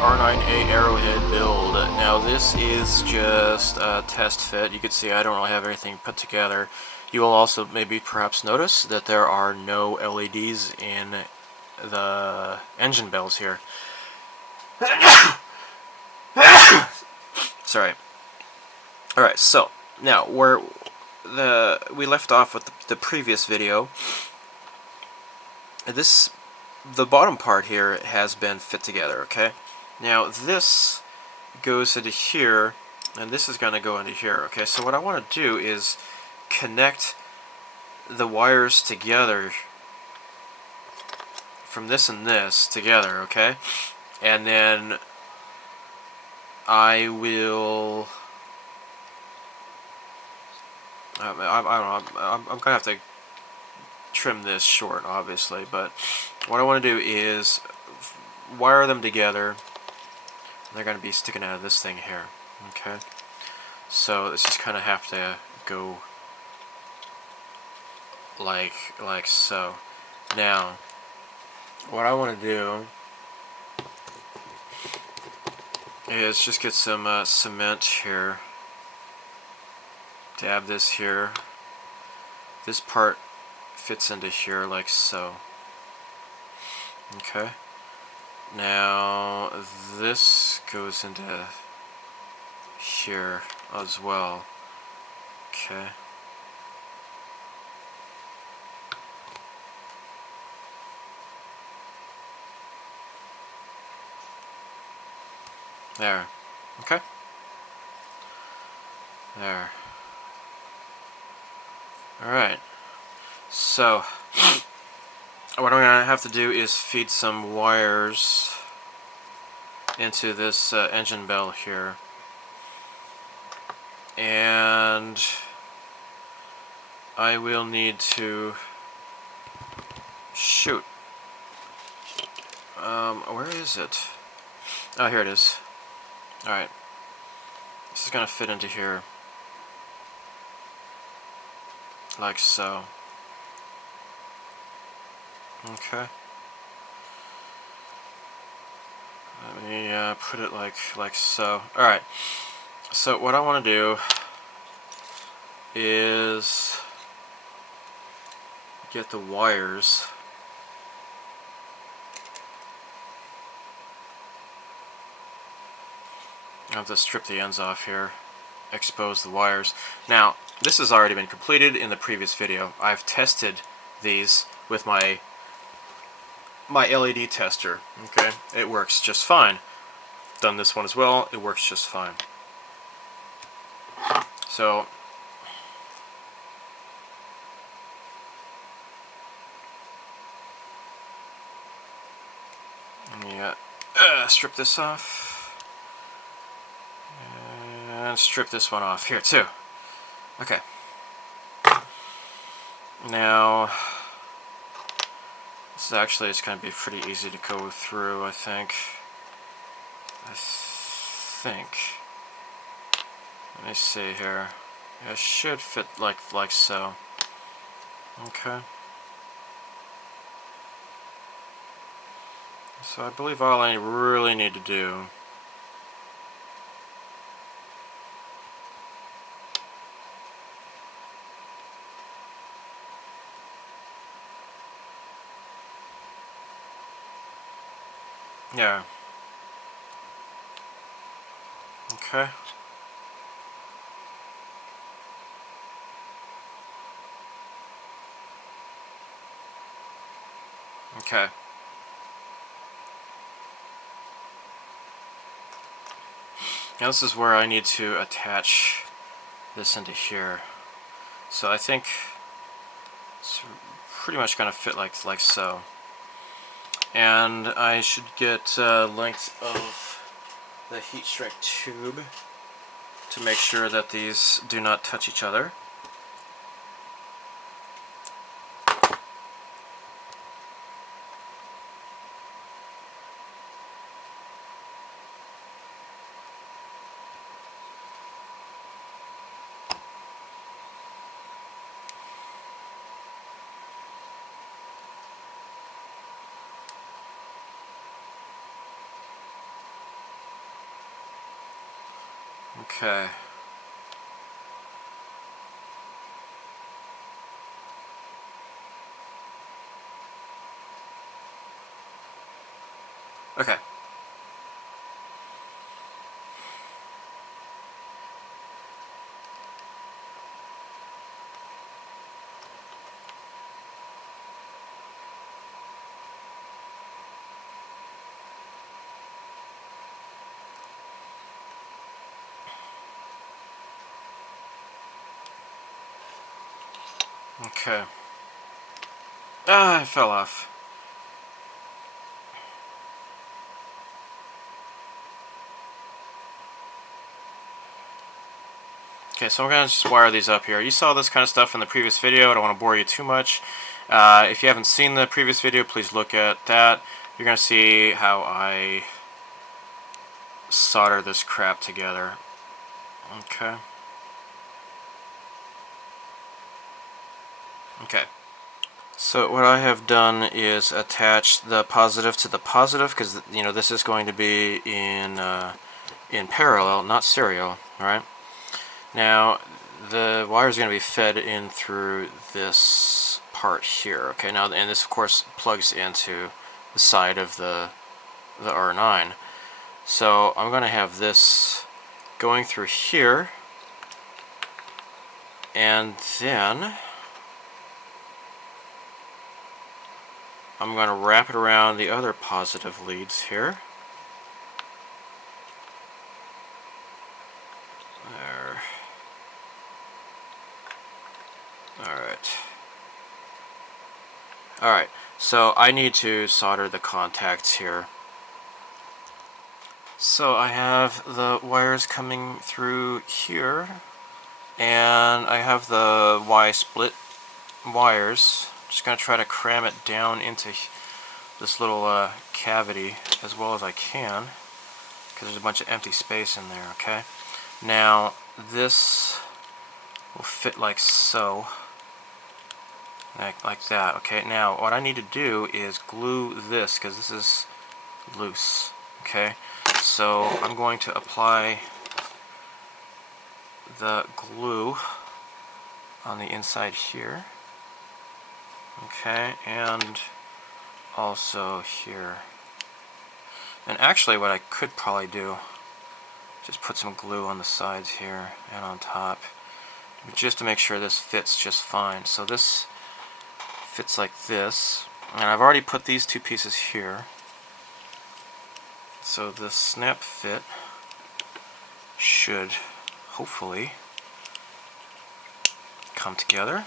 R-9A Arrowhead build. Now this is just a test fit. You can see I don't really have everything put together. You will also maybe perhaps notice that there are no LEDs in the engine bells here. Sorry. Alright, so now where we left off with the previous video, the bottom part here has been fit together, okay? Now this goes into here, and this is going to go into here, okay? So what I want to do is connect the wires together from this and this together, okay? And then I will... I don't know, I'm going to have to trim this short, obviously, but what I want to do is wire them together. They're going to be sticking out of this thing here, okay? So this just kind of have to go like so. Now, what I want to do is just get some cement here. Dab this here. This part fits into here like so. Okay. Now this goes into here as well. Okay. There. Okay. There. Alright. So, what I'm going to have to do is feed some wires into this engine bell here. And I will need to shoot. Where is it? Oh, here it is. Alright. This is going to fit into here. Like so. Okay. Let me put it like so. Alright. So what I want to do is get the wires I have to strip the ends off here, expose the wires. Now, this has already been completed in the previous video. I've tested these with my LED tester. Okay, it works just fine. Done this one as well, it works just fine. So, let me strip this off. And strip this one off here too. Okay. Now, this is actually it's going to be pretty easy to go through, I think. Let me see here. It should fit like so. Okay. So I believe all I really need to do yeah. Okay. Okay. Now this is where I need to attach this into here. So I think it's pretty much going to fit like so. And I should get length of the heat shrink tube to make sure that these do not touch each other. Okay. Okay. Okay. Ah, it fell off. Okay, so I'm going to just wire these up here. You saw this kind of stuff in the previous video. I don't want to bore you too much. If you haven't seen the previous video, please look at that. You're going to see how I solder this crap together. Okay. Okay. So what I have done is attach the positive to the positive, because you know this is going to be in parallel, not serial. All right. Now the wire is going to be fed in through this part here. Okay. Now, and this of course plugs into the side of the R9. So I'm going to have this going through here, and then I'm going to wrap it around the other positive leads here. There. Alright. Alright, so I need to solder the contacts here. So I have the wires coming through here, and I have the Y-split wires. I'm just going to try to cram it down into this little cavity as well as I can, because there's a bunch of empty space in there. Okay, now this will fit like so, like that. Okay, now what I need to do is glue this, because this is loose. Okay, so I'm going to apply the glue on the inside here. Okay, and also here. And actually what I could probably do, just put some glue on the sides here and on top, just to make sure this fits just fine. So this fits like this, and I've already put these two pieces here. So the snap fit should hopefully come together.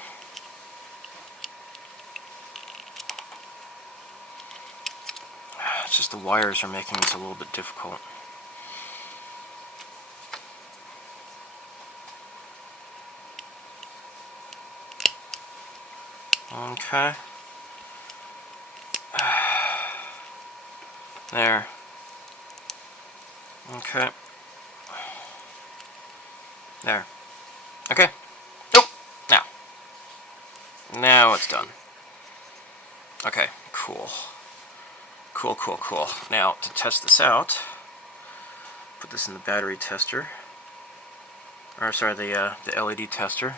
It's just the wires are making this a little bit difficult. Okay. There. Okay. There. Okay. Oh! Now. Now it's done. Okay, cool. Cool, cool, cool. Now, to test this out, put this in the battery tester. Or, sorry, the LED tester.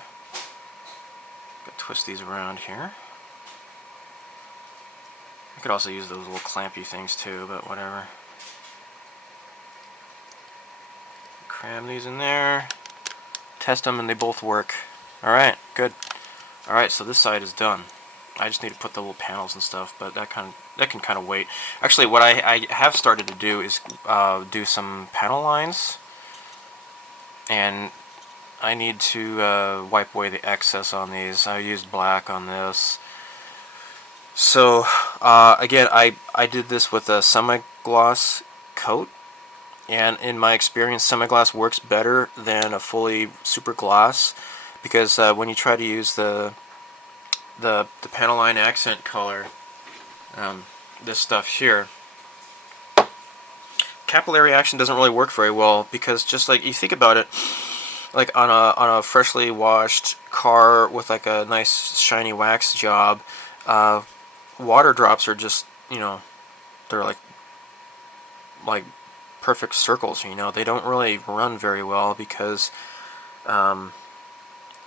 Gotta twist these around here. I could also use those little clampy things too, but whatever. Cram these in there. Test them and they both work. Alright, good. Alright, so this side is done. I just need to put the little panels and stuff, but that can kind of wait. Actually, what I have started to do is do some panel lines, and I need to wipe away the excess on these. I used black on this. So again, I did this with a semi-gloss coat, and in my experience, semi-gloss works better than a fully super gloss, because when you try to use the panel line accent color, this stuff here, capillary action doesn't really work very well, because just like you think about it, like on a freshly washed car with like a nice shiny wax job, water drops are just, you know, they're like perfect circles. You know, they don't really run very well because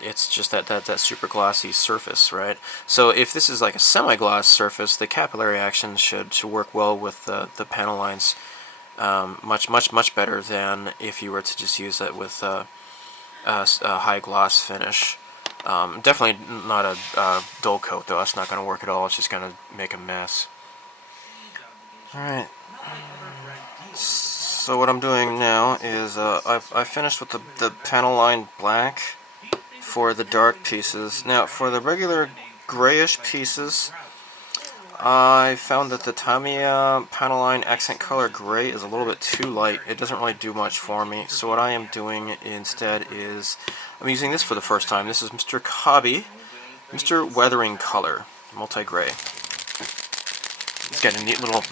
it's just that super glossy surface, right? So if this is like a semi-gloss surface, the capillary action should work well with the panel lines much better than if you were to just use it with a high gloss finish. Definitely not a dull coat though. That's not going to work at all. It's just going to make a mess. Alright, so what I'm doing now is I finished with the panel line black for the dark pieces. Now for the regular grayish pieces, I found that the Tamiya panel line accent color gray is a little bit too light. It doesn't really do much for me. So what I am doing instead is I'm using this for the first time. This is Mr. Hobby, Mr. Weathering Color, multi-gray. It's got a neat little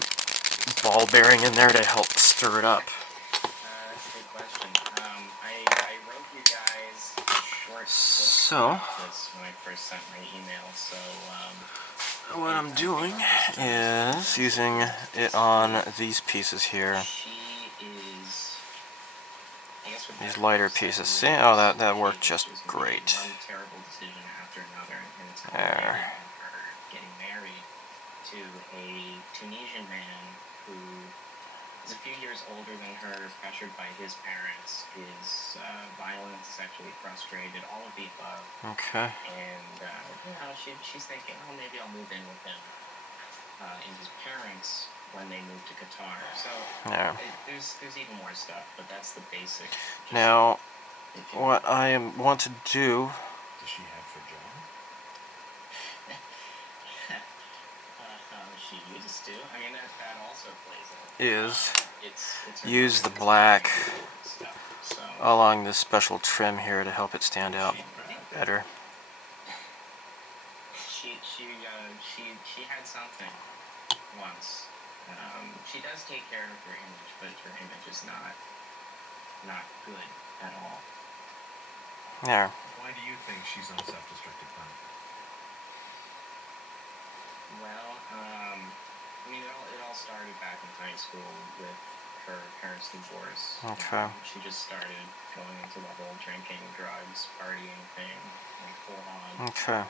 ball bearing in there to help stir it up. That's a good question. I wrote you guys a short So this when I first sent my email, so what I'm doing is using it on these pieces here. she is, I guess what These that lighter said pieces. was See? Oh, that worked just was great. one terrible decision after another, and it's There. culminated in her getting married to a Tunisian man who is a few years older than her, pressured by his parents, is violent, sexually frustrated, all of the above. Okay. And you know, she's thinking, oh, maybe I'll move in with him and his parents when they move to Qatar. So There. there's even more stuff, but that's the basic. Now, what I want to do Does she have for John? She used to. I mean, that also plays in. is It's use the black stuff. So along this special trim here to help it stand out better. She had something once. She does take care of her image, but her image is not good at all. There. Why do you think she's on a self-destructive plan? Well, I mean, it all started back in high school with her parents' divorce. Okay. She just started going into the whole drinking, drugs, partying thing, like full on. Okay.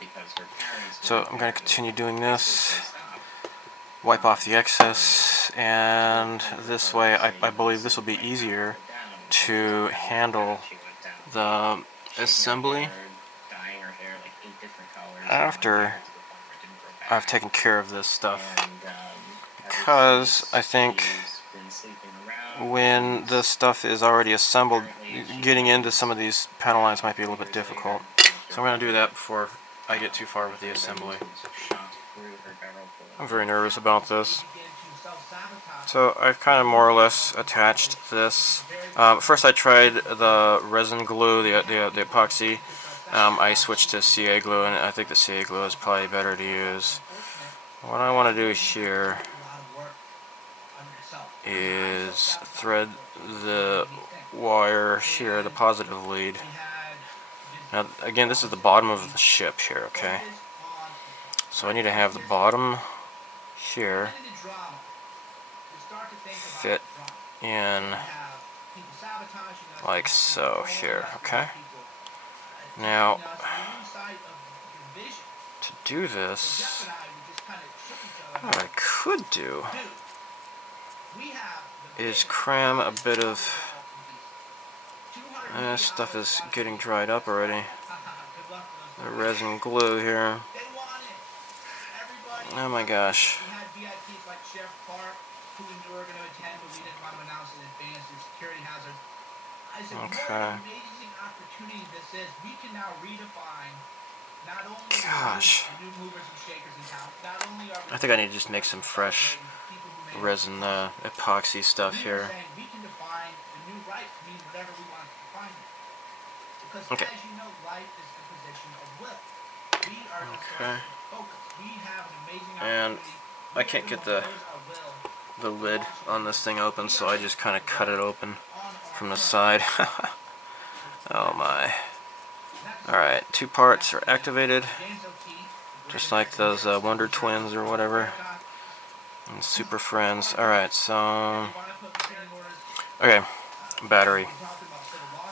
Because her parents. So I'm going to continue doing this. They stopped. Wipe off the excess, and this way I believe this will be easier to handle the assembly after I've taken care of this stuff, because I think when this stuff is already assembled, getting into some of these panel lines might be a little bit difficult. So I'm going to do that before I get too far with the assembly. I'm very nervous about this. So I've kind of more or less attached this. First I tried the resin glue, the epoxy. I switched to CA glue, and I think the CA glue is probably better to use. What I want to do here is thread the wire here, the positive lead. Now again, this is the bottom of the ship here, okay? So I need to have the bottom here fit in like so here, okay? Now, to do this, what I could do is cram a bit of this stuff is getting dried up already. The resin glue here. Oh my gosh. Okay. Gosh. I think I need to just make some fresh resin epoxy stuff here. Okay. Okay. And I can't get the lid on this thing open, so I just kind of cut it open from the side. Oh my. Alright, 2 parts are activated, just like those Wonder Twins or whatever, and Super Friends. Alright, so Okay, battery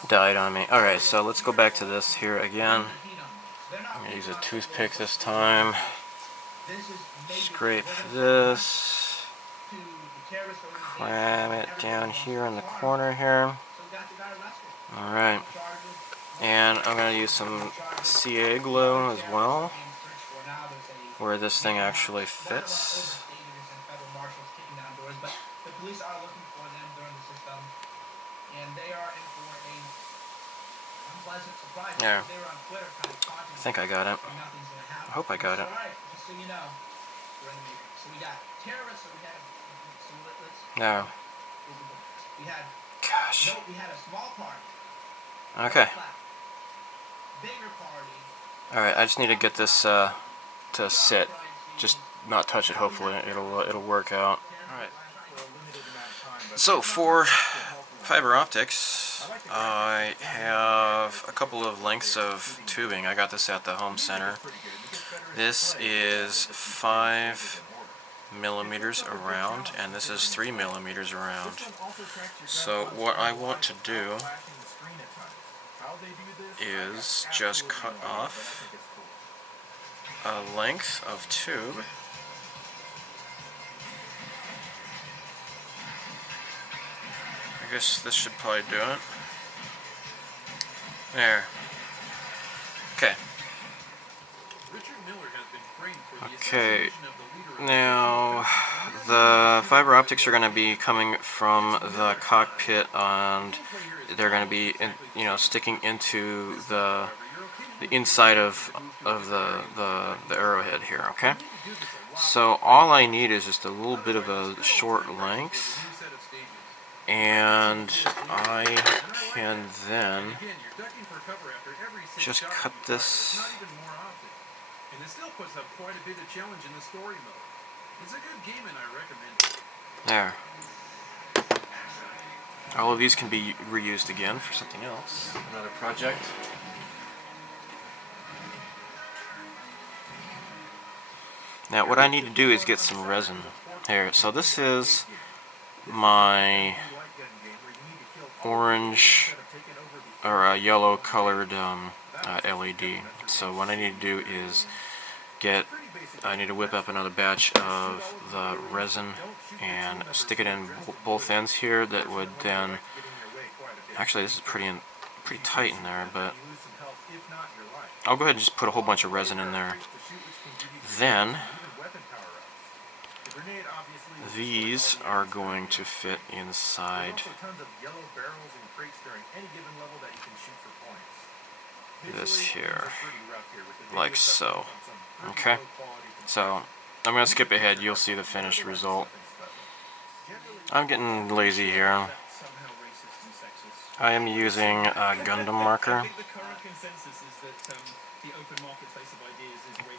died on me. Alright, so let's go back to this here again. I'm going to use a toothpick this time. Scrape this. Cram it down here in the corner here. Alright. And I'm going to use some CA glue as well, where this thing actually fits. There. I think I got it. I hope I got it. No. Gosh. Okay. Alright, I just need to get this to sit. Just not touch it, hopefully. It'll work out. Alright. So for fiber optics, I have a couple of lengths of tubing. I got this at the home center. This is 5 millimeters around, and this is 3 millimeters around. So what I want to do is just cut off a length of tube. I guess this should probably do it. There. Okay. Okay. Now, the fiber optics are going to be coming from the cockpit, and they're going to be, sticking into the inside of the Arrowhead here. Okay. So all I need is just a little bit of a short length, and I can then just cut this. And it still puts up quite a bit of challenge in the story mode. It's a good game and I recommend it. There. All of these can be reused again for something else. Another project. Now what I need to do is get some resin here. So this is my orange or yellow colored LED. So what I need to do is I need to whip up another batch of the resin and stick it in both ends here. That would then, actually this is pretty tight in there, but I'll go ahead and just put a whole bunch of resin in there. Then these are going to fit inside this here, like so. Okay, so I'm going to skip ahead. You'll see the finished result. I'm getting lazy here. I am using a Gundam marker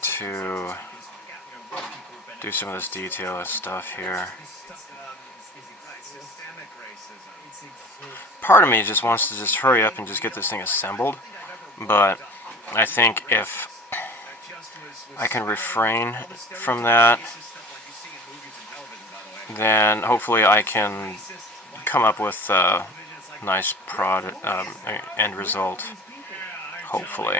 to do some of this detail stuff here. Part of me just wants to just hurry up and just get this thing assembled, but I think if I can refrain from that, then hopefully I can come up with a nice end result. Hopefully.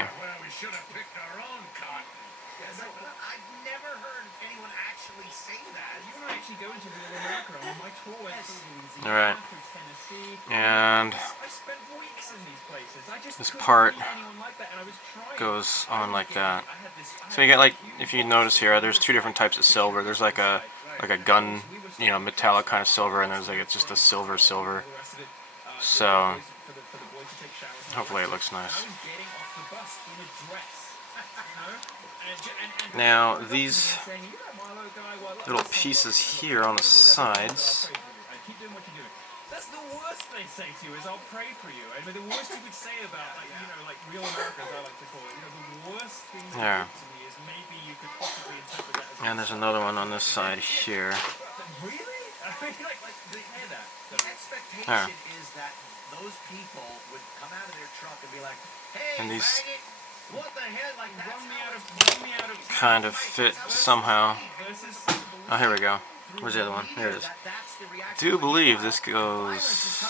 Alright. And this part goes on like that. So you get, like, if you notice here, there's two different types of silver. There's like a gun, metallic kind of silver, and there's it's just a silver. So hopefully it looks nice. Now these little pieces here on the sides. That's the worst they say to you is I'll pray for you. I mean, the worst you could say about, real America, as I like to call it. The worst thing you could say to me is maybe you could possibly interpret that as... And there's another one on this side here. Really? I mean, hear that. The expectation is that those people would come out of their truck and be like, hey, and these kind of fit somehow. Oh, here we go. Where's the other one? Here it is. I do believe this goes.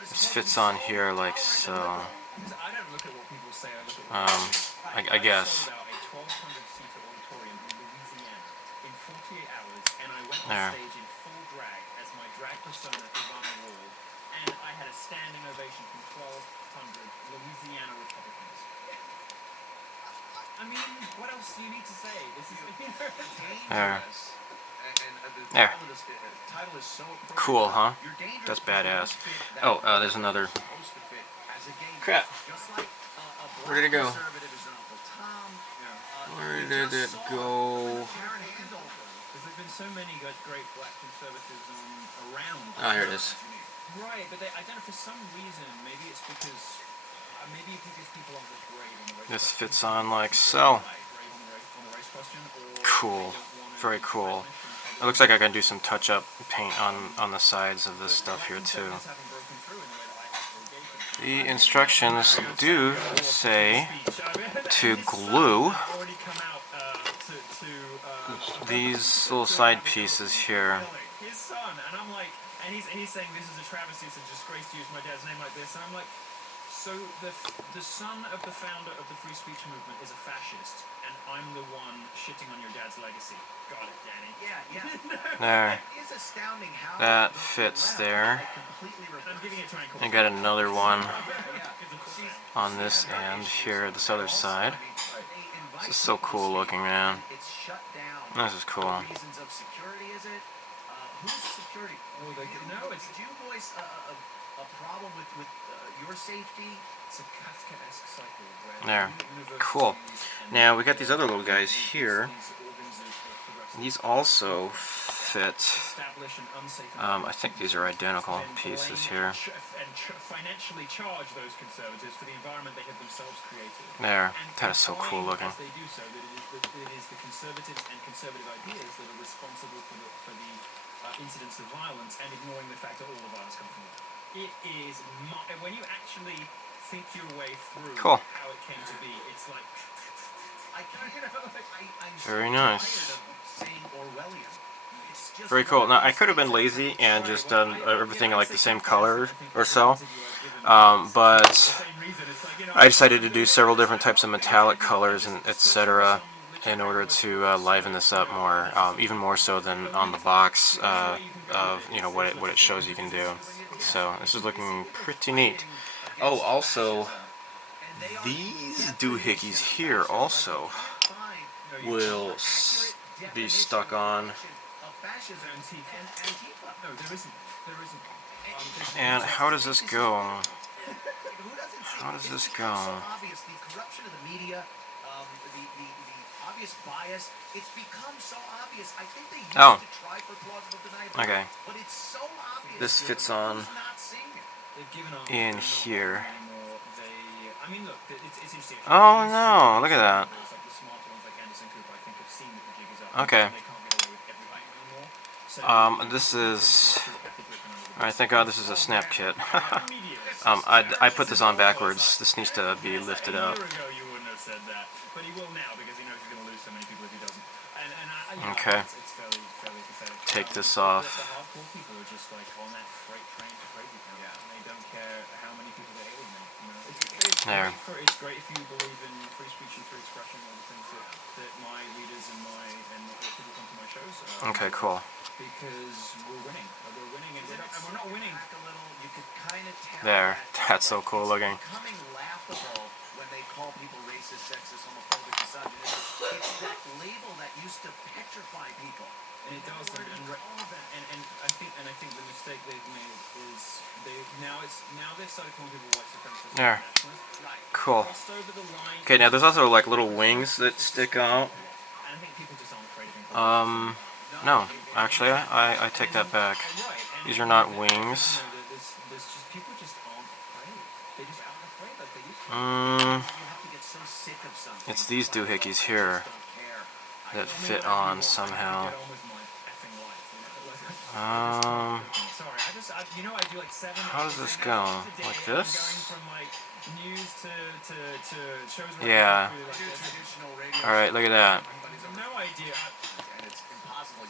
This fits on here like so. I guess. There. And I had a standing ovation from 1,200 Louisiana Republicans. I mean, what else do you need to say? This is There. There. Cool, huh? That's badass. Oh, there's another. Crap. Where did it go? Where did it go? There's been so many great black conservatives around. Oh, here it is. Right, but I don't know, for some reason, maybe it's because, maybe you think these people aren't as brave on the race. This fits on like so. Cool. Very cool. It looks like I can do some touch-up paint on the sides of this stuff here too. The instructions do say to glue these little side pieces here. His son, and I'm like, and he's saying this is a travesty, it's a disgrace to use my dad's name like this, and I'm like, so the son of the founder of the free speech movement is a fascist, and I'm the one shitting on your dad's legacy. Got it, Danny. Yeah. There. That fits there. I got another one on this end here, this other side. This is so cool looking, man. This is cool. Who's security? Did you voice a problem with your safety? It's a Kafkaesque cycle. There. Cool. Now we got these other little guys here. These also fit. I think these are identical pieces here. And financially charge those conservatives for the environment they have themselves created. There. That is so cool looking. They do so that it is the conservatives and conservative ideas that are responsible for the incidents of violence, and ignoring the fact that all the violence comes from them. It is when you actually think your way through how it came to be, it's like very nice. Very cool. Now I could have been lazy and just done everything like the same color or so, but I decided to do several different types of metallic colors and etc. in order to liven this up more, even more so than on the box of what it shows you can do. So this is looking pretty neat. Oh, also these doohickeys here also will be stuck on. And how does this go? How does this go? Bias, it's become so obvious. I think they used to try for plausible deniability, okay. But it's so obvious. This fits on in here. Oh no, look at that. Okay. This is, I thank God this is a snap kit. I put this on backwards. This needs to be lifted up. But he will now because he knows he's going to lose so many people if he doesn't. Okay. It's fairly pathetic. Take this off. The hardcore people are just like on that freight train to crazy town. Yeah. And they don't care how many people they alienate. You know? It's great if you believe in free speech and free expression, all the things that my readers and people come to my shows. Okay, cool. Because we're winning. We're winning, and we're not winning. You could kind of tell. There. That's so cool looking. It's becoming laughable when they call people racist, sexist, homophobic, misogynistic. It's that label that used to petrify people. And it does, and I think the mistake they've made is now they've started calling people white supremacists. There. Cool. Okay, now there's also like little wings that stick out. And I think people just aren't afraid of them. No, actually, I take that back. These are not wings. People just aren't afraid. They just aren't afraid like they used to. It's these doohickeys here that fit on somehow. Sorry, I you know, I do like 7. How does this go? Like I'm this? going from like news to shows where Yeah. I do traditional radio. Alright, look at that. No idea. And it's impossible.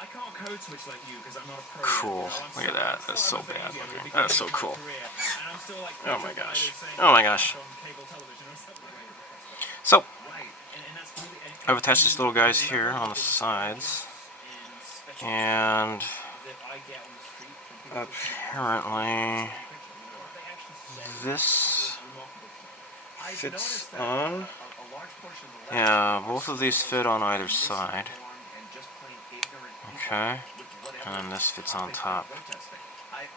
I can't code switch like you because I'm not a pro. Cool. Yet, you know, Look at that. That's so I'm at the bad beginning of looking. the That's so beginning of my cool. career, and I'm still like Oh my gosh. saying Oh my gosh. on cable television or something like that. So, Right. And that's really, I've attached these little guys here on the sides. And apparently this fits on. Yeah, both of these fit on either side. Okay. And then this fits on top. I've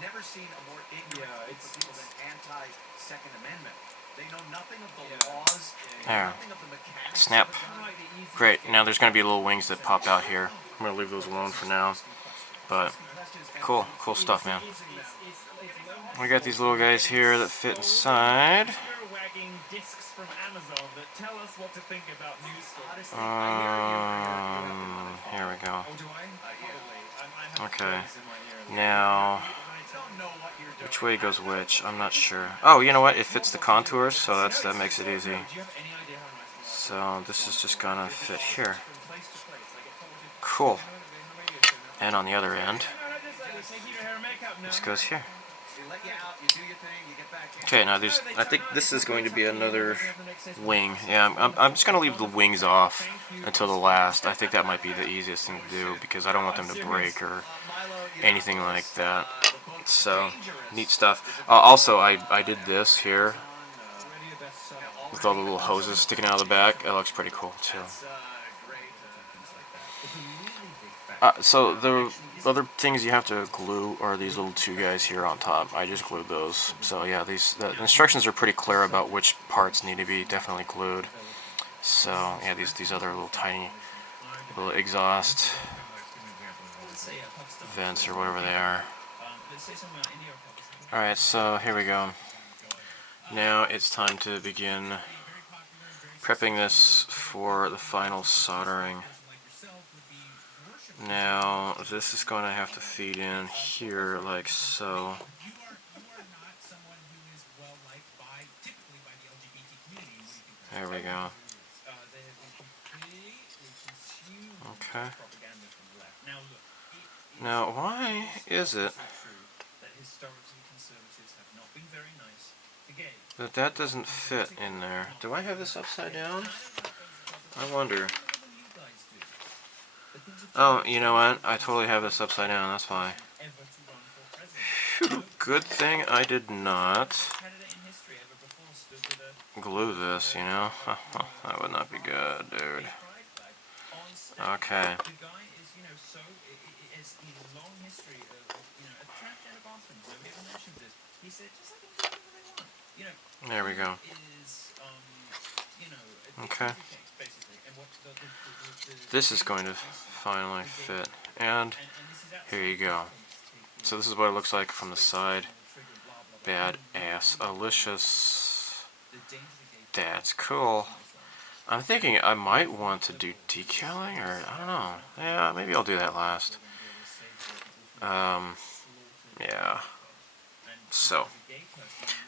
never seen a more ignorant people than anti-Second Amendment. They know nothing of the laws, There. nothing of the mechanics. Snap. Great. Now there's going to be little wings that pop out here. I'm going to leave those alone for now. But cool. Cool stuff, man. We got these little guys here that fit inside. Here we go. Okay. Now, which way goes which? I'm not sure. Oh, you know what? It fits the contours, so that makes it easy. So this is just gonna fit here. Cool. And on the other end, this goes here. Okay, now these. I think this is going to be another wing. Yeah, I'm just gonna leave the wings off until the last. I think that might be the easiest thing to do because I don't want them to break or anything like that. So, neat stuff. Also, I did this here with all the little hoses sticking out of the back. It looks pretty cool too. So the other things you have to glue are these little two guys here on top. I just glued those. So yeah, the instructions are pretty clear about which parts need to be definitely glued. So yeah, these other little tiny little exhaust vents or whatever they are. Alright, so here we go. Now it's time to begin prepping this for the final soldering. Now, this is going to have to feed in here like so. There we go. Okay. Now, why is it that doesn't fit in there? Do I have this upside down? I wonder. Oh, you know what? I totally have this upside down, that's why. Phew, good thing I did not glue this, you know? That would not be good, dude. Okay. There we go. Okay. This is going to finally fit. And here you go. So this is what it looks like from the side. Badass. Alicious. That's cool. I'm thinking I might want to do decaling, or I don't know. Yeah, maybe I'll do that last. Yeah. So,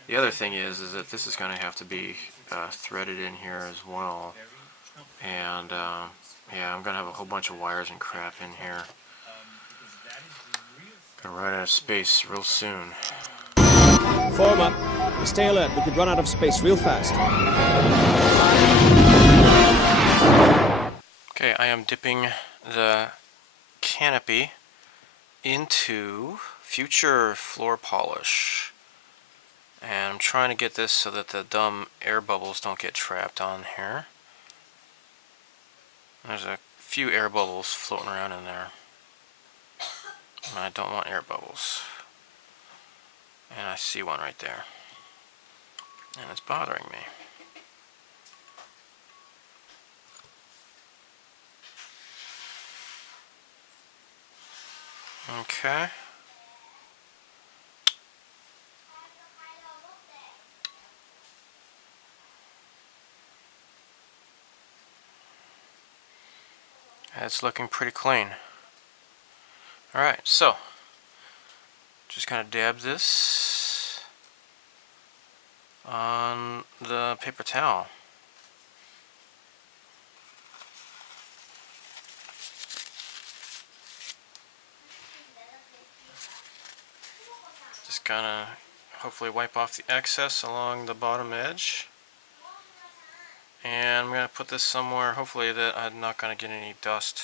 the other thing is that this is going to have to be threaded in here as well. And, yeah, I'm going to have a whole bunch of wires and crap in here. Gonna run out of space real soon. Form up. Stay alert. We could run out of space real fast. Okay, I am dipping the Canopy into future floor polish. And I'm trying to get this so that the dumb air bubbles don't get trapped on here. There's a few air bubbles floating around in there. And I don't want air bubbles. And I see one right there. And it's bothering me. Okay. It's looking pretty clean. Alright, so just kind of dab this on the paper towel. Just kind of hopefully wipe off the excess along the bottom edge. And I'm going to put this somewhere, hopefully that I'm not going to get any dust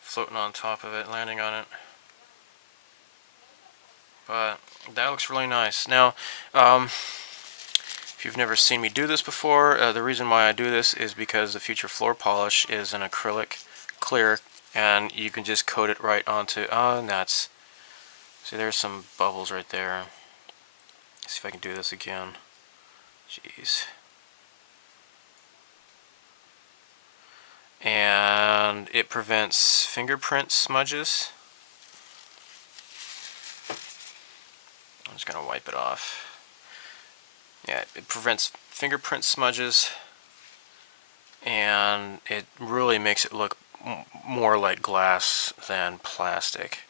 floating on top of it, landing on it. But that looks really nice. Now, if you've never seen me do this before, the reason why I do this is because the future floor polish is an acrylic clear, and you can just coat it right onto, oh nuts. See, there's some bubbles right there. Let's see if I can do this again. Jeez. And it prevents fingerprint smudges. I'm just going to wipe it off. Yeah, it prevents fingerprint smudges, and it really makes it look more like glass than plastic.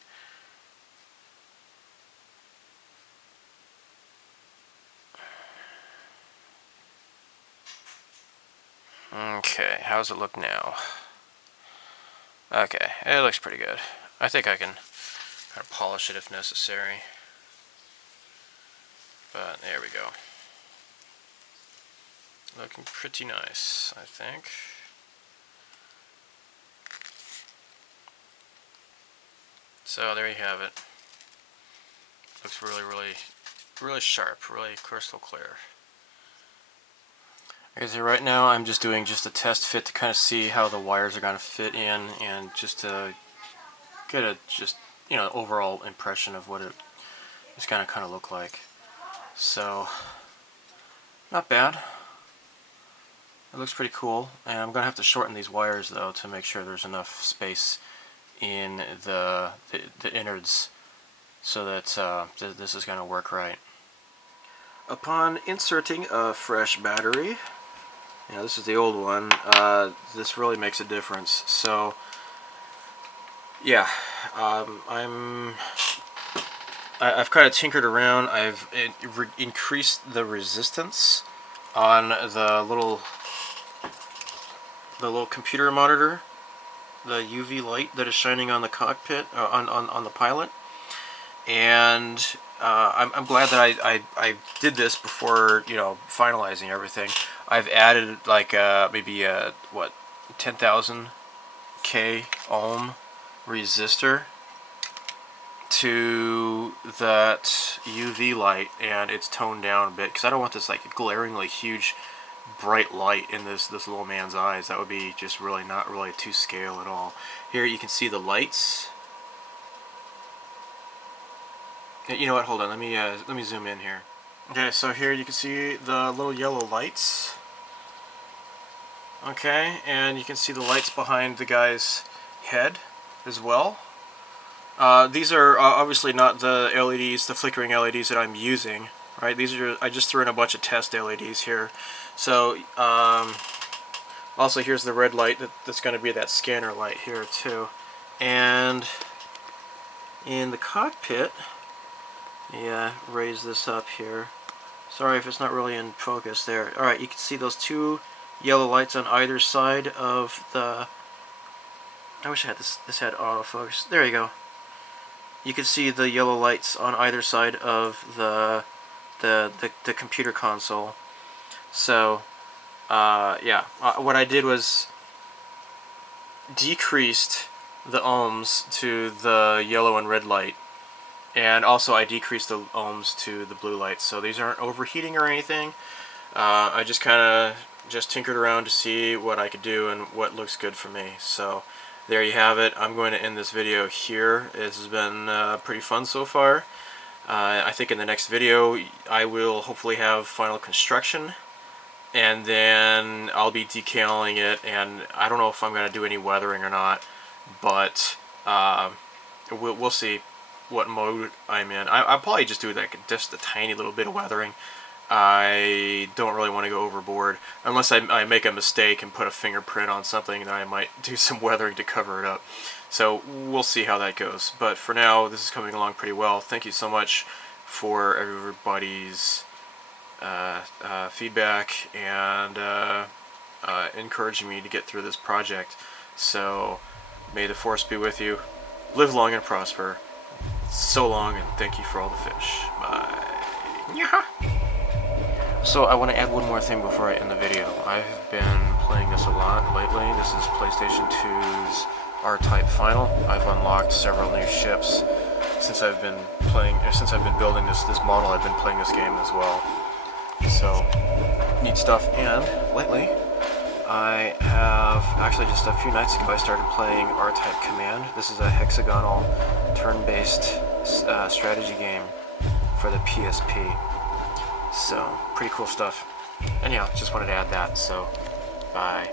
Okay, how does it look now? Okay, it looks pretty good. I think I can kind of polish it if necessary. But there we go. Looking pretty nice, I think. So there you have it. Looks really sharp, really crystal clear. Okay, so right now I'm just doing a test fit to kind of see how the wires are going to fit in, and just to get a overall impression of what it's going to kind of look like. So, not bad. It looks pretty cool, and I'm going to have to shorten these wires though to make sure there's enough space in the innards so that this is going to work right. Upon inserting a fresh battery, this is the old one, this really makes a difference. So yeah, I've kind of tinkered around. I've increased the resistance on the little computer monitor, the UV light that is shining on the cockpit, on the pilot, and I'm glad that I did this before finalizing everything. I've added like maybe a 10,000 K ohm resistor to that UV light, and it's toned down a bit because I don't want this like glaringly huge bright light in this little man's eyes. That would be just really not really to scale at all. Here you can see the lights. You know what, hold on, let me zoom in here. Okay, so here you can see the little yellow lights. Okay, and you can see the lights behind the guy's head as well. These are obviously not the LEDs, the flickering LEDs that I'm using, right? These are, I just threw in a bunch of test LEDs here. So, also here's the red light that's going to be that scanner light here too. And in the cockpit, yeah, raise this up here. Sorry if it's not really in focus there. Alright, you can see those two yellow lights on either side of the... I wish I had this had autofocus. There you go. You can see the yellow lights on either side of the computer console. So, yeah, what I did was decreased the ohms to the yellow and red light, and also I decreased the ohms to the blue light. So these aren't overheating or anything. I just kind of tinkered around to see what I could do and what looks good for me. So there you have it. I'm going to end this video here. This has been pretty fun so far. I think in the next video I will hopefully have final construction, and then I'll be decaling it, and I don't know if I'm going to do any weathering or not, but we'll see what mode I'm in. I'll probably just do like just a tiny little bit of weathering. I don't really want to go overboard, unless I make a mistake and put a fingerprint on something, then I might do some weathering to cover it up. So we'll see how that goes. But for now, this is coming along pretty well. Thank you so much for everybody's feedback and encouraging me to get through this project. So may the force be with you. Live long and prosper. So long, and thank you for all the fish. Bye. So I want to add one more thing before I end the video. I've been playing this a lot lately. This is PlayStation 2's R-Type Final. I've unlocked several new ships since I've been building this model. I've been playing this game as well. So neat stuff. And lately, I have actually just a few nights ago I started playing R-Type Command. This is a hexagonal turn-based strategy game for the PSP. So pretty cool stuff. Anyhow, just wanted to add that. So bye.